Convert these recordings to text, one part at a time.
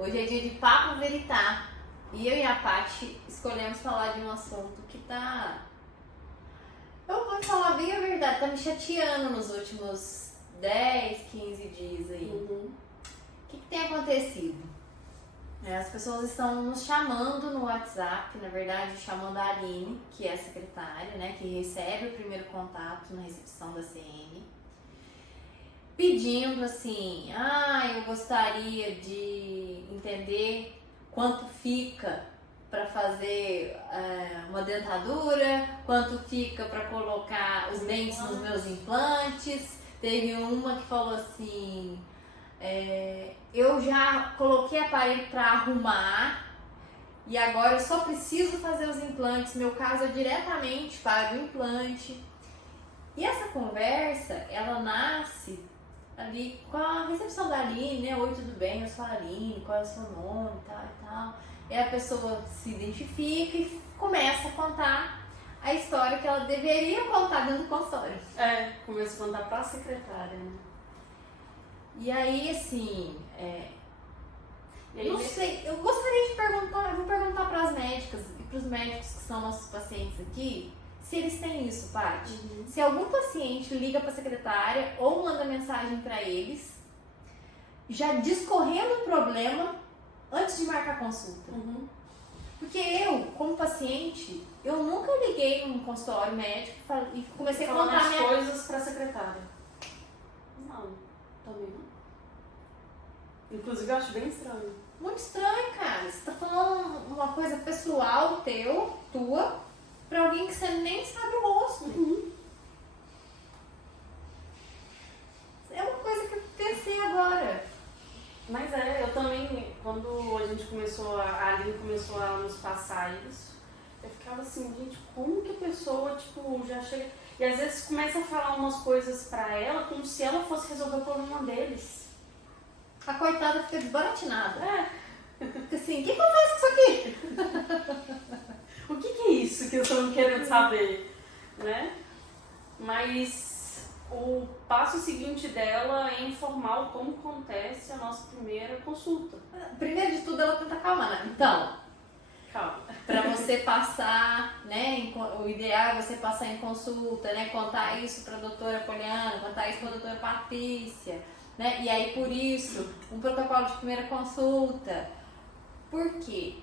Hoje é dia de Papo Veritá. E eu e a Paty escolhemos falar de um assunto que tá... Eu vou falar bem a verdade, tá me chateando nos últimos 10, 15 dias aí. O que tem acontecido? As pessoas estão nos chamando no WhatsApp, na verdade chamando a Aline, que é a secretária, né, que recebe o primeiro contato na recepção da CM, pedindo assim, eu gostaria de entender quanto fica para fazer uma dentadura, quanto fica para colocar os dentes nos meus implantes. Teve uma que falou assim, eu já coloquei aparelho para arrumar e agora eu só preciso fazer os implantes, meu caso é diretamente para o implante. E essa conversa, ela nasce ali com a recepção da Aline, né? Oi, tudo bem? Eu sou a Aline, qual é o seu nome e tal e tal. E a pessoa se identifica e começa a contar a história que ela deveria contar dentro do consultório. Começa a contar pra secretária, né? E aí, assim, não sei, eu gostaria de perguntar, eu vou perguntar para as médicas e para os médicos que são nossos pacientes aqui, se eles têm isso, Paty. Se algum paciente liga para a secretária ou manda mensagem para eles, já discorrendo o problema antes de marcar consulta. Porque eu, como paciente, eu nunca liguei num consultório médico e comecei a contar as coisas para a secretária. Não, também não. Inclusive eu acho bem estranho. Muito estranho, cara. Você tá falando uma coisa pessoal tua, pra alguém que você nem sabe o rosto. É uma coisa que eu pensei agora. Mas eu também, quando a gente começou, a Aline começou a nos passar isso, eu ficava assim, gente, como que a pessoa, tipo, já chega... E às vezes começa a falar umas coisas pra ela como se ela fosse resolver o problema deles. A coitada fica desbaratinada. Fica assim, o que eu faço com isso aqui? O que é isso que eu estou querendo saber, né? Mas o passo seguinte dela é informar como acontece a nossa primeira consulta. Primeiro de tudo, ela tenta acalmar, né? Então, calma. Pra você passar, né? O ideal é você passar em consulta, né? Contar isso pra doutora Poliana, contar isso pra doutora Patrícia, né? E aí, por isso, um protocolo de primeira consulta. Por quê?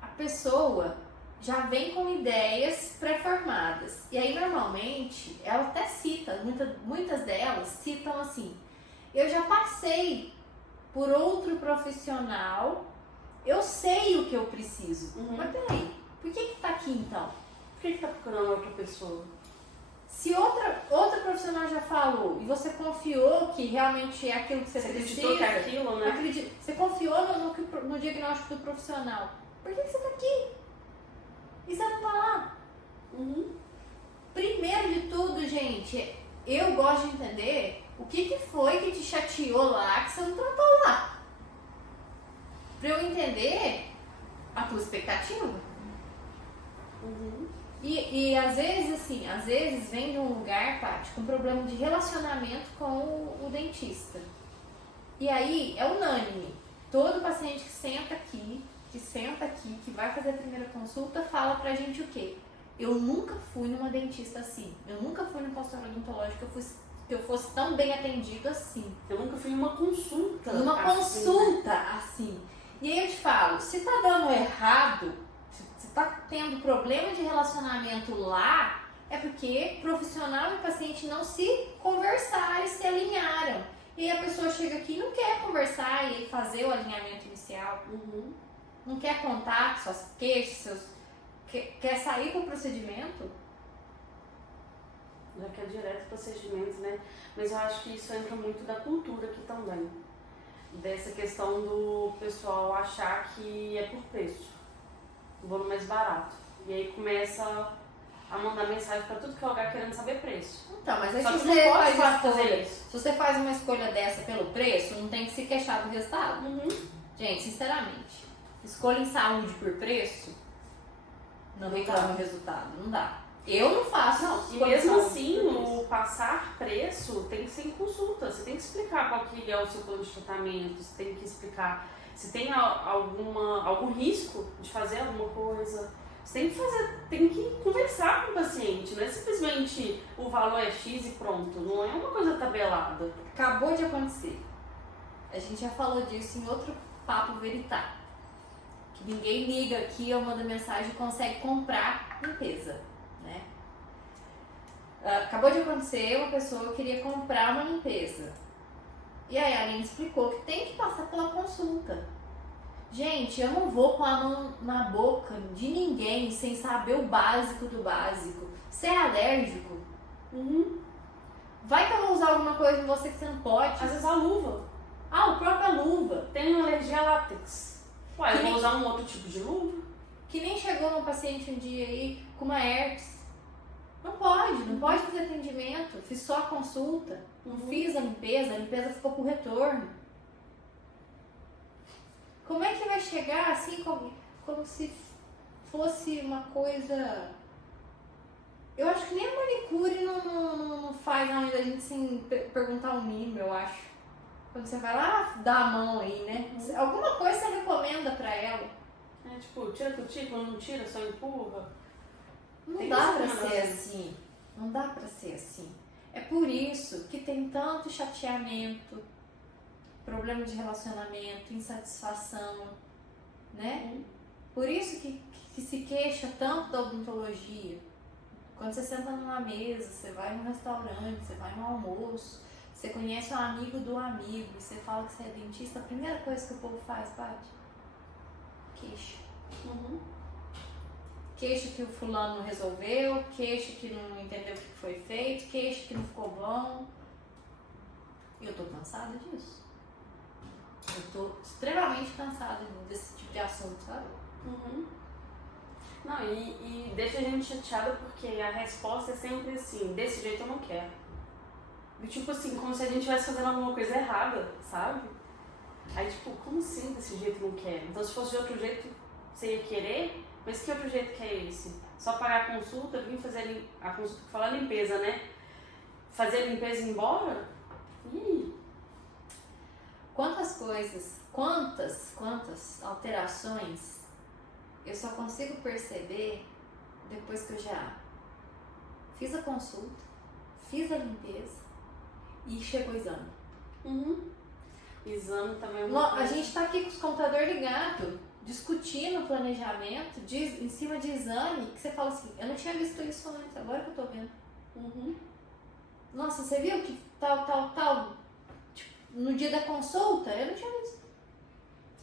A pessoa já vem com ideias pré-formadas. E aí, normalmente, ela até cita, muitas delas citam assim, eu já passei por outro profissional, eu sei o que eu preciso. Mas peraí, por que tá aqui então? Por que tá procurando outra pessoa? Se outra profissional já falou e você confiou que realmente é aquilo que você precisa, acreditou que é aquilo, né? Você confiou no diagnóstico do profissional. Por que você tá aqui? E você não tá lá? Primeiro de tudo, gente, eu gosto de entender o que foi que te chateou lá, que você não tratou lá. Pra eu entender a tua expectativa. E às vezes, assim, vem de um lugar, Paty, com problema de relacionamento com o dentista. E aí é unânime. Todo paciente que senta aqui, que vai fazer a primeira consulta, fala pra gente o quê? Eu nunca fui numa dentista assim. Eu nunca fui num consultório odontológico que eu fosse tão bem atendido assim. Eu nunca fui numa consulta. Consulta assim. E aí eu te falo, se tá dando errado, se tá tendo problema de relacionamento lá, é porque profissional e paciente não se conversaram e se alinharam. E aí a pessoa chega aqui e não quer conversar e fazer o alinhamento inicial. Não quer contar suas queixas, quer sair com o procedimento. Já quer direto procedimento, né? Mas eu acho que isso entra muito da cultura aqui também. Dessa questão do pessoal achar que é por preço, o valor mais barato. E aí começa a mandar mensagem para tudo que é lugar querendo saber preço. Então, mas aí Só se que você não pode fazer isso. Se você faz uma escolha dessa pelo preço, não tem que se queixar do resultado. Gente, sinceramente, escolha em saúde por preço, não reclama o resultado, não dá. Eu não faço. E mesmo assim, o passar preço tem que ser em consulta. Você tem que explicar qual que é o seu plano de tratamento, você tem que explicar Se tem algum risco de fazer alguma coisa, você tem que conversar com o paciente, não é simplesmente o valor é X e pronto, não é uma coisa tabelada. Acabou de acontecer. A gente já falou disso em outro Papo Veritá. Que ninguém liga aqui ou manda mensagem e consegue comprar limpeza, né? Acabou de acontecer, uma pessoa queria comprar uma limpeza. E aí a Aline explicou que tem que passar pela consulta. Gente, eu não vou pôr a mão na boca de ninguém sem saber o básico do básico. Você é alérgico? Vai que eu vou usar alguma coisa em você que você não pode. Às vezes a luva. A própria luva. Tem uma alergia a látex. Ué, eu vou usar um outro tipo de luva? Que nem chegou um paciente um dia aí com uma herpes. Não pode fazer atendimento. Fiz só a consulta, não fiz a limpeza ficou por retorno. Como é que vai chegar assim como se fosse uma coisa... Eu acho que nem a manicure não faz ainda a gente sem perguntar o mínimo, eu acho. Quando você vai lá, dá a mão aí, né? Alguma coisa você recomenda pra ela. É tipo, tira cutícula, não tira, só empurra. Não dá pra ser assim. Não dá pra ser assim. É por isso que tem tanto chateamento, problema de relacionamento, insatisfação, né? Por isso que se queixa tanto da odontologia. Quando você senta numa mesa, você vai num restaurante, você vai no almoço, você conhece um amigo do amigo, e você fala que você é dentista, a primeira coisa que o povo faz, Paty? Queixa. Queixa que o fulano não resolveu, queixa que não entendeu o que foi feito, queixa que não ficou bom. E eu tô cansada disso. Eu tô extremamente cansada desse tipo de assunto, sabe? Não, e deixa a gente chateada porque a resposta é sempre assim, desse jeito eu não quero. E tipo assim, como se a gente estivesse fazendo alguma coisa errada, sabe? Aí tipo, como assim desse jeito eu não quero? Então se fosse de outro jeito, você ia querer? Mas que outro jeito que é esse? Só pagar a consulta, vir fazer a consulta, falar limpeza, né? Fazer a limpeza e ir embora? Ih. Quantas alterações eu só consigo perceber depois que eu já fiz a consulta, fiz a limpeza e chegou o exame. Exame também é A gente tá aqui com os computadores ligados, discutindo o planejamento em cima de exame, que você fala assim, eu não tinha visto isso antes, agora que eu tô vendo. Nossa, você viu que tal, tipo, no dia da consulta, eu não tinha visto.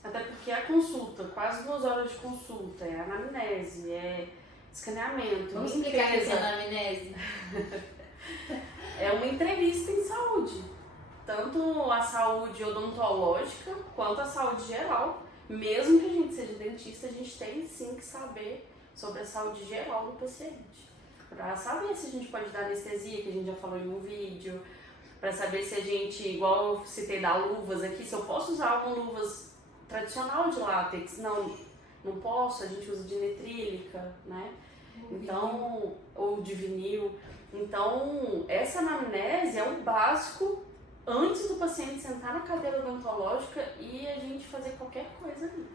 Até porque a consulta, quase 2 horas de consulta, é anamnese, é escaneamento, Vamos limpeza. explicar o que é anamnese? É uma entrevista em saúde. Tanto a saúde odontológica quanto a saúde geral. Mesmo que a gente seja dentista, a gente tem sim que saber sobre a saúde geral do paciente. Para saber se a gente pode dar anestesia, que a gente já falou em um vídeo. Para saber se a gente, igual eu citei da luvas aqui, se eu posso usar algumas luvas tradicional de látex. Não posso, a gente usa de nitrílica, né? Então, ou de vinil. Então, essa anamnese é o básico antes do paciente sentar na cadeira odontológica e a gente fazer qualquer coisa ali.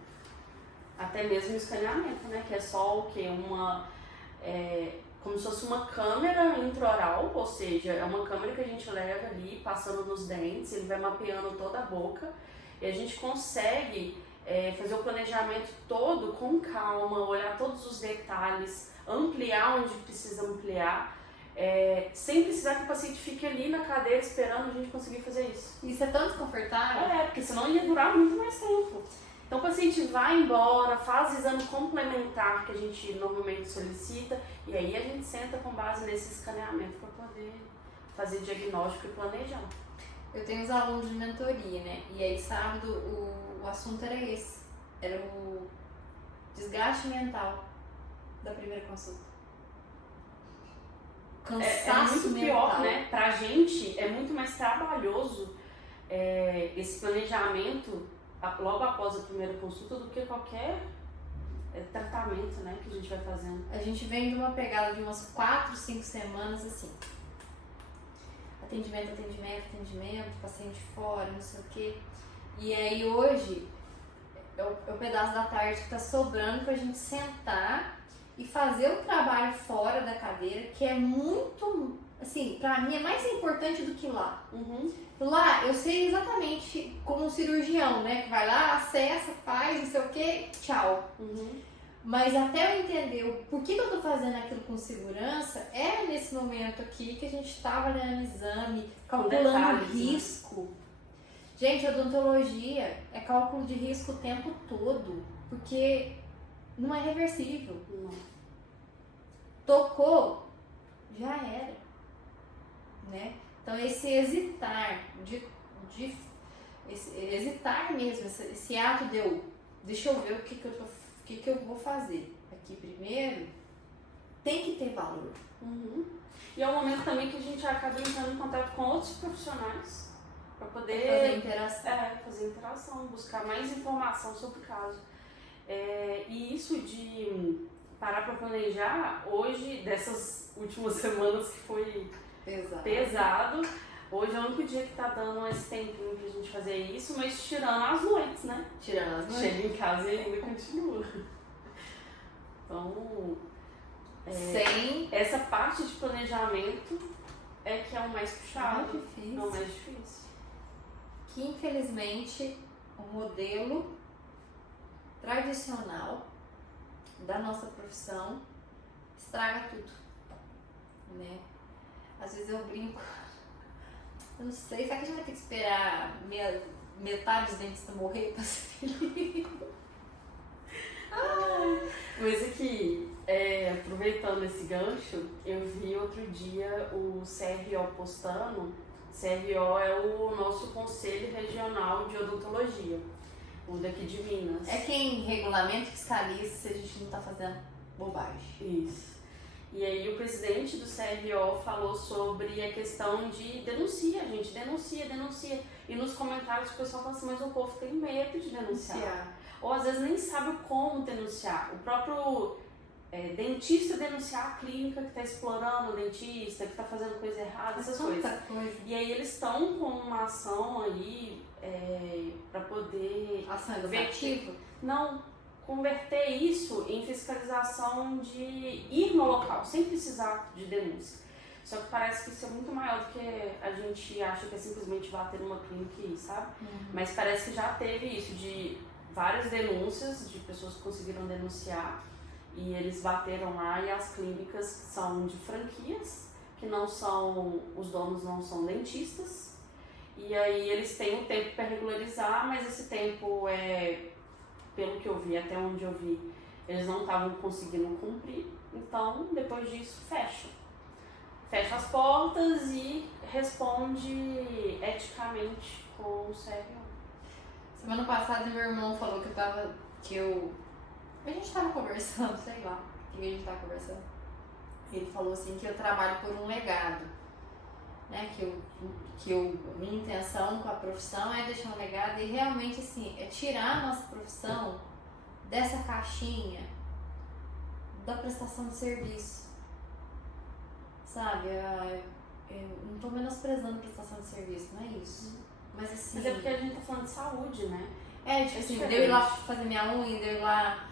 Até mesmo o escaneamento, né? Que é só o quê? Como se fosse uma câmera intraoral, ou seja, é uma câmera que a gente leva ali, passando nos dentes, ele vai mapeando toda a boca e a gente consegue fazer o planejamento todo com calma, olhar todos os detalhes, ampliar onde precisa ampliar, sem precisar que o paciente fique ali na cadeira esperando a gente conseguir fazer isso. Isso é tão desconfortável? Porque senão ia durar muito mais tempo. Então o paciente vai embora, faz o exame complementar que a gente normalmente solicita e aí a gente senta com base nesse escaneamento para poder fazer diagnóstico e planejar. Eu tenho os alunos de mentoria, né? E aí sábado o assunto era esse. Era o desgaste mental da primeira consulta. Cansaço é muito mental. pior, né? Pra gente é muito mais trabalhoso esse planejamento logo após a primeira consulta do que qualquer tratamento, né, que a gente vai fazendo. A gente vem de uma pegada de umas 4, 5 semanas assim. Atendimento, paciente fora, não sei o quê. E aí hoje é o pedaço da tarde que tá sobrando pra gente sentar e fazer o trabalho fora da cadeira, que é muito, assim, pra mim é mais importante do que lá. Lá eu sei exatamente como um cirurgião, né? Que vai lá, acessa, faz, não sei o que, tchau. Mas até eu entender o porquê que eu tô fazendo aquilo com segurança, é nesse momento aqui que a gente tá avaliando exame, calculando detalhes, risco. Né? Gente, odontologia é cálculo de risco o tempo todo, porque não é reversível. Não. Tocou, já era, né? Então esse hesitar, esse hesitar mesmo, esse ato de eu, deixa eu ver o que eu vou fazer aqui primeiro, tem que ter valor. E é um momento também que a gente acaba entrando em contato com outros profissionais para poder fazer interação, buscar mais informação sobre o caso. E isso de parar para planejar, hoje, dessas últimas semanas que foi pesado, hoje é o único dia que tá dando esse tempinho pra gente fazer isso, mas tirando as noites, né? Tirando as noites. Chega em casa e ainda continua. Então, sem essa parte de planejamento é que é o mais puxado, difícil. É o mais difícil. Que infelizmente o modelo tradicional da nossa profissão estraga tudo, né? Às vezes eu brinco, eu não sei, será que a gente vai ter que esperar metade dos dentistas morrer pra ser feliz? Mas aqui, aproveitando esse gancho, eu vi outro dia o CRO postando. CRO é o nosso Conselho Regional de Odontologia, o daqui de Minas. É quem regulamenta e fiscaliza se a gente não tá fazendo bobagem. Isso. E aí o presidente do CRO falou sobre a questão de denuncia, gente, denuncia. E nos comentários o pessoal fala assim, mas o povo tem medo de denunciar. Ou às vezes nem sabe como denunciar. O próprio dentista denunciar a clínica que está explorando o dentista, que está fazendo coisa errada, essas coisas. E aí eles estão com uma ação aí para poder... Ação educativa? Não, converter isso em fiscalização de ir no local, sem precisar de denúncia. Só que parece que isso é muito maior do que a gente acha que é simplesmente bater numa clínica e ir, sabe? Mas parece que já teve isso de várias denúncias de pessoas que conseguiram denunciar e eles bateram lá e as clínicas são de franquias, que não são, os donos não são dentistas, e aí eles têm um tempo para regularizar, mas esse tempo pelo que eu vi, até onde eu vi, eles não estavam conseguindo cumprir, então depois disso fecha as portas e responde eticamente com o CRO. Semana passada meu irmão falou a gente tava conversando, sei lá, o que a gente tava conversando. Ele falou assim que eu trabalho por um legado, né? Minha intenção com a profissão é deixar um legado e realmente assim, é tirar a nossa profissão dessa caixinha da prestação de serviço. Sabe? Eu não tô menosprezando a prestação de serviço, não é isso. Mas assim. Mas é porque a gente tá falando de saúde, né? Tipo assim, de eu ir lá fazer minha unha, de eu ir lá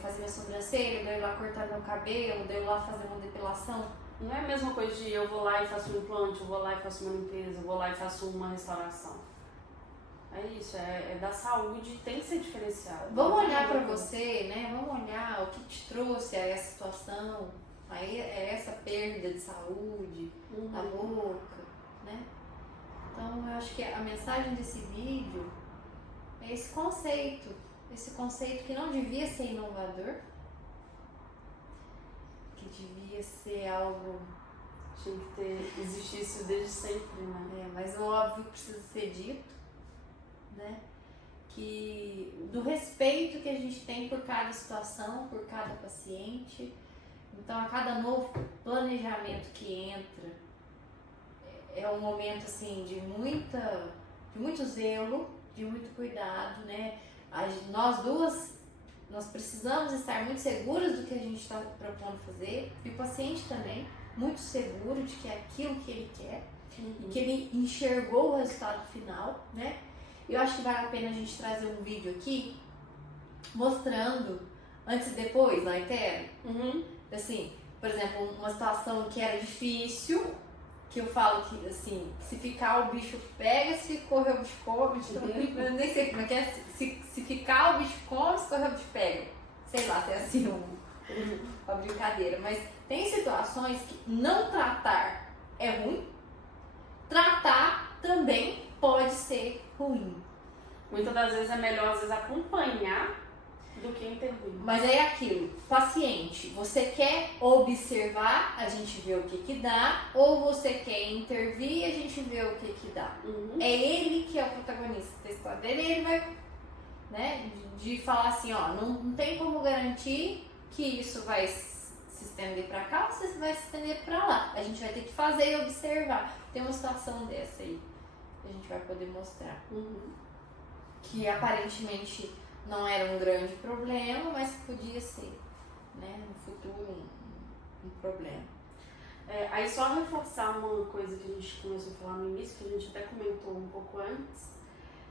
fazer minha sobrancelha, de eu ir lá cortar meu cabelo, de eu ir lá fazer uma depilação. Não é a mesma coisa de eu vou lá e faço um implante, eu vou lá e faço uma limpeza, eu vou lá e faço uma restauração. É isso, é da saúde, tem que ser diferenciado. Vamos olhar pra você, né? Vamos olhar o que te trouxe a essa situação, a essa perda de saúde, da boca, né? Então eu acho que a mensagem desse vídeo é esse conceito que não devia ser inovador, que devia ser algo... Tinha que existir isso desde sempre, né? Mas o óbvio precisa ser dito, né? Que do respeito que a gente tem por cada situação, por cada paciente. Então, a cada novo planejamento que entra, é um momento assim de muito zelo, de muito cuidado, né? Nós precisamos estar muito seguras do que a gente está propondo fazer, e o paciente também muito seguro de que é aquilo que ele quer, e que ele enxergou o resultado final, né? Eu acho que vale a pena a gente trazer um vídeo aqui mostrando antes e depois na ITER. Uhum. Assim, por exemplo, uma situação que era difícil, que eu falo que, assim, se ficar o bicho pega, se correr o bicho come, eu nem sei como é que é, se ficar o bicho come, se correr o bicho pega. Sei lá, se é assim uma brincadeira, mas tem situações que não tratar é ruim, tratar também pode ser ruim. Muitas das vezes é melhor, às vezes, acompanhar do que intervir. Mas é aquilo, paciente, você quer observar, a gente vê o que dá, ou você quer intervir, a gente vê o que dá. Uhum. É ele que é o protagonista da história dele, ele vai, né, de falar assim, ó, não tem como garantir que isso vai se estender pra cá ou se vai se estender pra lá. A gente vai ter que fazer e observar. Tem uma situação dessa aí que a gente vai poder mostrar. Uhum. Que aparentemente não era um grande problema, mas podia ser, né, no futuro um problema. Aí só reforçar uma coisa que a gente começou a falar no início, que a gente até comentou um pouco antes,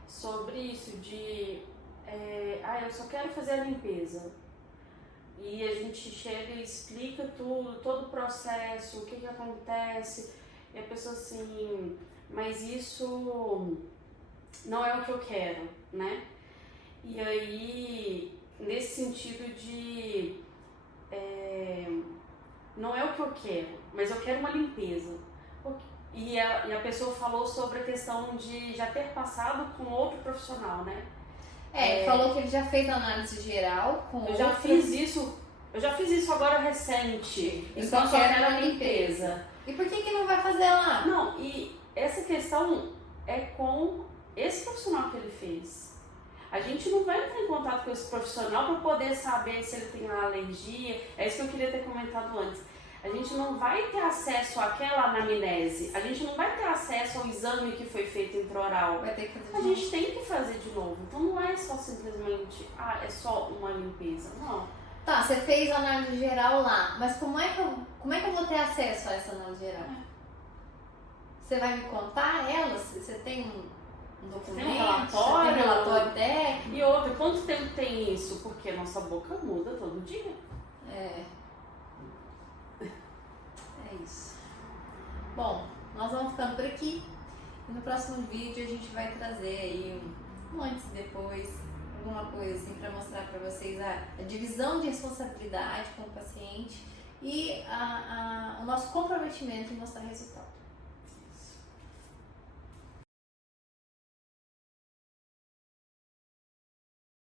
sobre isso de, eu só quero fazer a limpeza. E a gente chega e explica tudo, todo o processo, o que acontece, e a pessoa assim, mas isso não é o que eu quero, né? E aí, nesse sentido de, não é o que eu quero, mas eu quero uma limpeza. E a pessoa falou sobre a questão de já ter passado com outro profissional, né? Falou que ele já fez análise geral com Eu já fiz isso agora recente, Eu então só só quero quero a a limpeza. E por que não vai fazer lá? Não, e essa questão é com esse profissional que ele fez. A gente não vai entrar em contato com esse profissional para poder saber se ele tem uma alergia. É isso que eu queria ter comentado antes. A gente não vai ter acesso àquela anamnese. A gente não vai ter acesso ao exame que foi feito intraoral. Vai ter que fazer A gente tem que fazer de novo. Então não é só simplesmente, é só uma limpeza. Não. Tá, você fez a análise geral lá, mas como é que eu vou ter acesso a essa análise geral? Você vai me contar ela? Você tem um documento? Tem um relatório? Você tem relatório técnico? E outra, quanto tempo tem isso? Porque a nossa boca muda todo dia. É isso. Bom, nós vamos ficando por aqui. E no próximo vídeo a gente vai trazer aí um antes e depois, alguma coisa assim para mostrar para vocês a divisão de responsabilidade com o paciente e o nosso comprometimento em mostrar resultado.